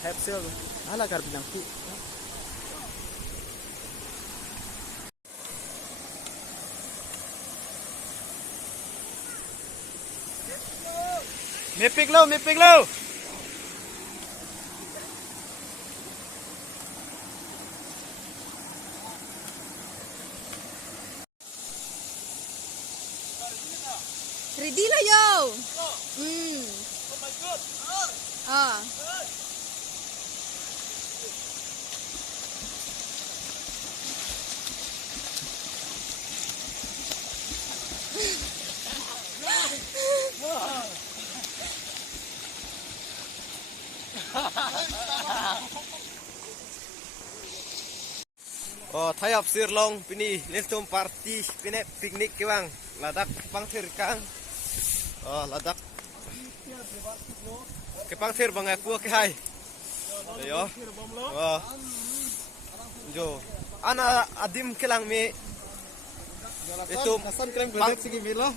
Hepsil, ala gar bilang ki. Mipik lo. Ready lah yo. Oh my god. Ah. Oh, thayap sirlong pini leltum party pini piknik kiwang ladak pangthir kang. Oh, ladak ke pangthir bang aku ke hai. Yo. Oh. Jo. Ana adim kilang mi itu Nasan krem gledek sigi milo.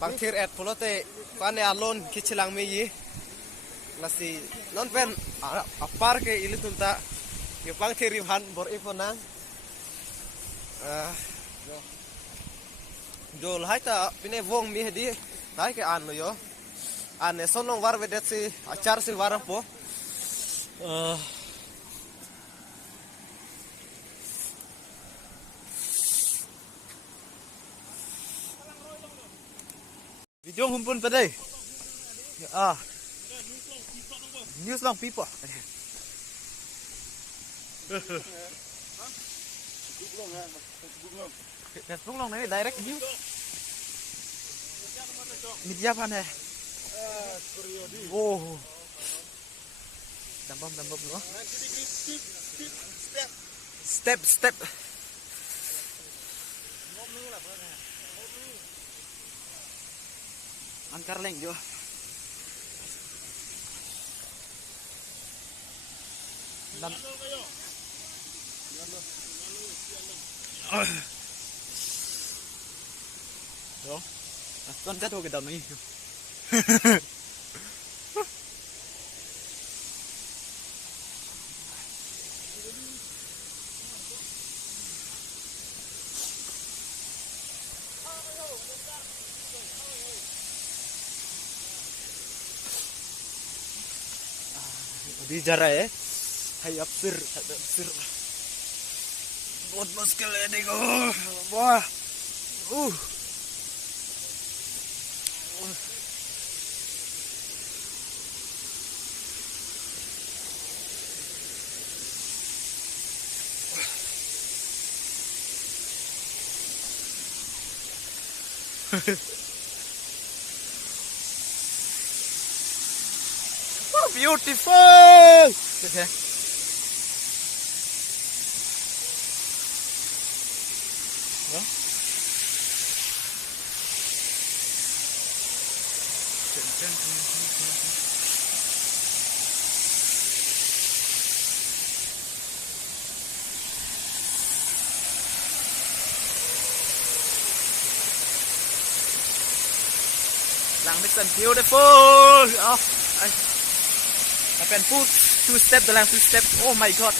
pangthir et polote pane alon kichilang mi yi. Lasi non pen apar ke ilitum ta ke pangthir yuhan bor iponang. Jo lai ta pine vong mi hedi lai ke an yo an sonong war vedet si achar si war po Video humpun padai. News long people. Facebook long này direct news. Media pan hai. Oh. Dambam lo. step Angkar leng jo. Dan Đó. Con cắt thôi cái tầm này. Di jara ya. Hay apsir. Buat muskil ini kok. Wah. Oh, beautiful. Okay. Lang mission beautiful. Oh, I can put 2 step dalam 2 step. Oh my god.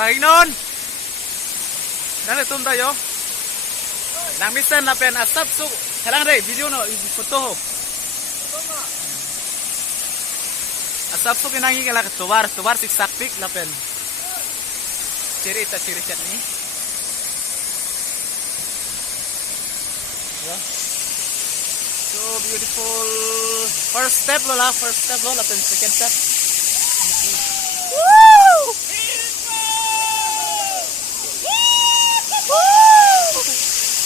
Baik non. Nang tum tayo. Lang mission na pen asap su. Halang deh video no foto ho. Asap su kinangi kala tubar siksak pik na pen. Ciri chat ni. Yeah. So beautiful. First step lo lah pen second step. Woo!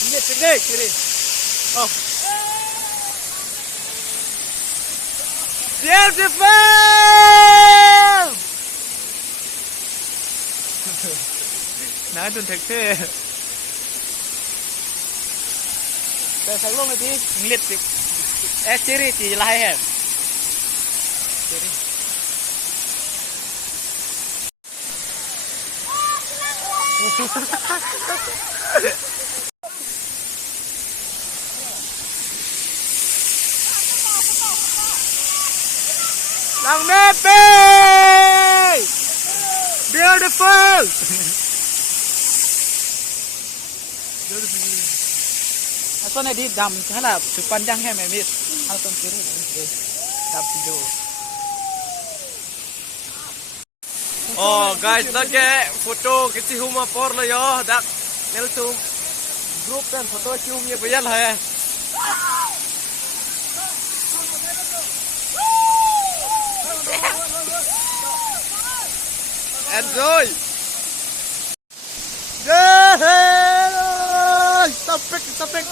Ini kiri. Oh. Beautiful. Nah, tuh tekte. Saya selalu nanti ngeliat sih. Ciri lahir. Ciri. Lang Mepe! Beautiful! Aso na di dam hala sepanjang he memit. Aso kiri dam video. Oh guys, lagi foto kici huma por lo yo dak nel tum group dan foto cium ye bayal hai. Enjoy. Yeah! Tapik.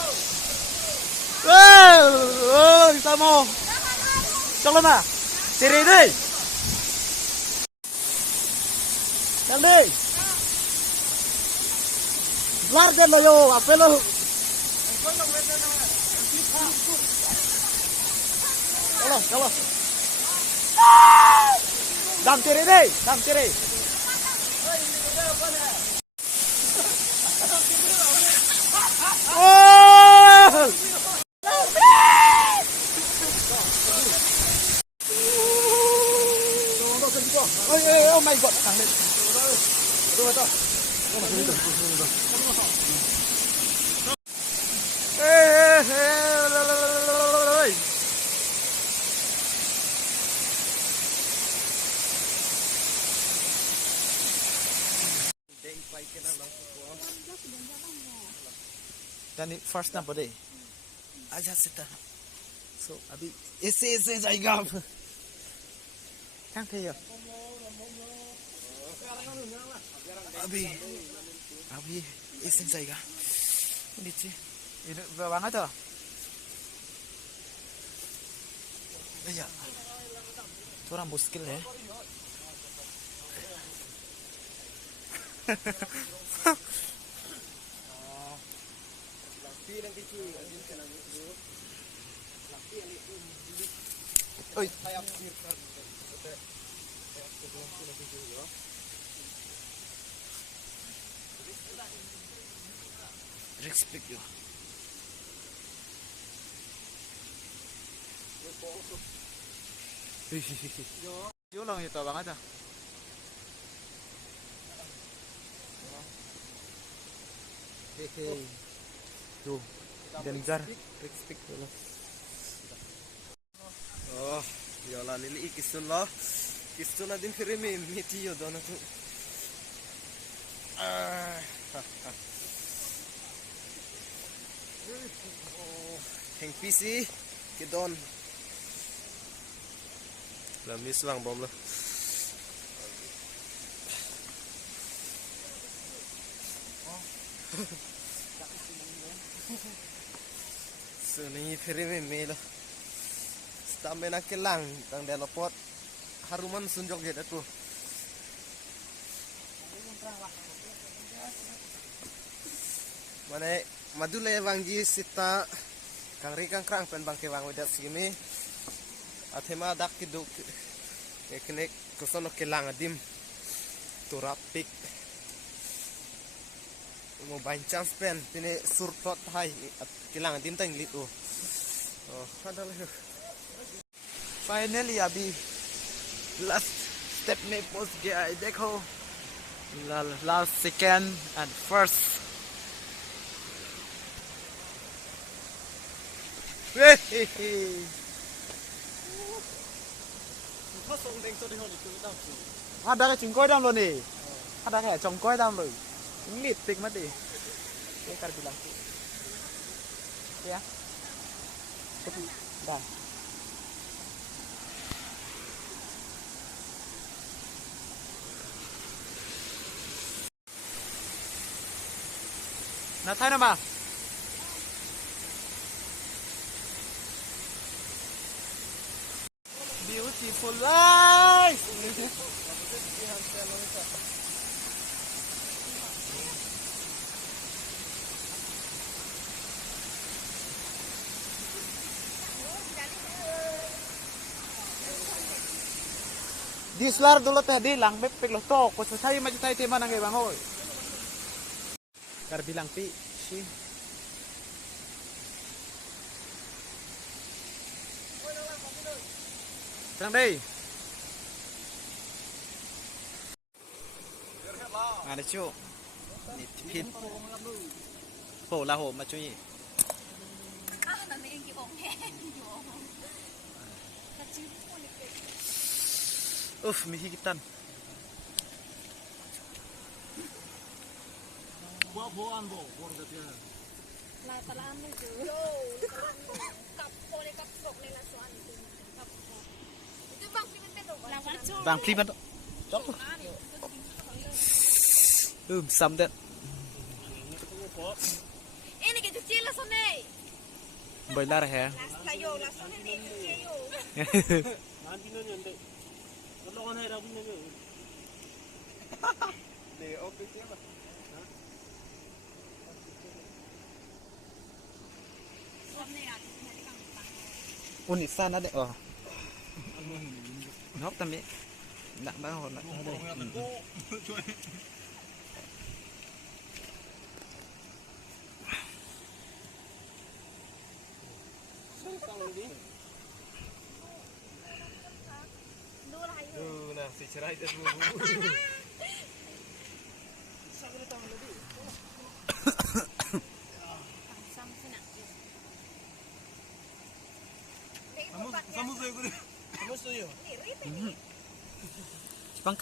Wow, kita mau. Chalo na. Siri đi. Chal đi. Luar ke lo yo, apa lo? Chalo. Dam kiri đi, dam kiri. Oh! Oh my god, thằng này. Dan first number deh. Aja sita. So अभी ऐसे जाएगा अब. Kan kayak. अभी ऐसे जाएगा. नीचे. Ini bawang aja. Ya. Thora मुश्किल है. Oi. Respect you. Yo lang ito bang ada. Hehe. Tuh, Dengar respect dulu. Oh, yola lili kisun lo. Kisun adin firi miti yo dono tu. Heng PC kedon. Là miss vàng bom lo. So ni firi me lo. Stampe nak kelang tang delopot haruman sunjok je datu. Mana madule wangji sita kang krang pen bangke wang wedat sini. Athema dak kiduk ekne kosono kelang adim turapik. Mo bancang pen tine surplot hai kelang adim tang litu. Oh, ada lagi. Finally अभी last step में पहुंच गया है देखो last second and first ada cái trứng cối đâm luôn đi ada cái trồng cối đâm rồi nghịch tịch mất đi cái cần bilang ya dah. Nah, thay nama. Beautiful life. Di selar dulu tadi lang bepek lo to, ko sa sayo majutay tema nang ibang hoy. bilang pi si. Sang đây. Ada cu. Ni pin. Ho la ho ma cui. Ah, nanti yang kita omongin. Kecil pun itu. Mi higitan. Lah talaan ni tu. Yo, kap boleh kap sok ni lah soal itu. Kap. Itu bang pimit tu. Lawan cu. Bang pli man. Sam det. Ini kita kecil lah sana. Boy lar he. Las tayo, las sana ni kecil yo. Để ôm cái tiếp à. Unit sana de. Oh. Ngóc tami. Nak ba ho nak đây. Nah, si cerai itu. Kamu saya. Kamu setuju? Pang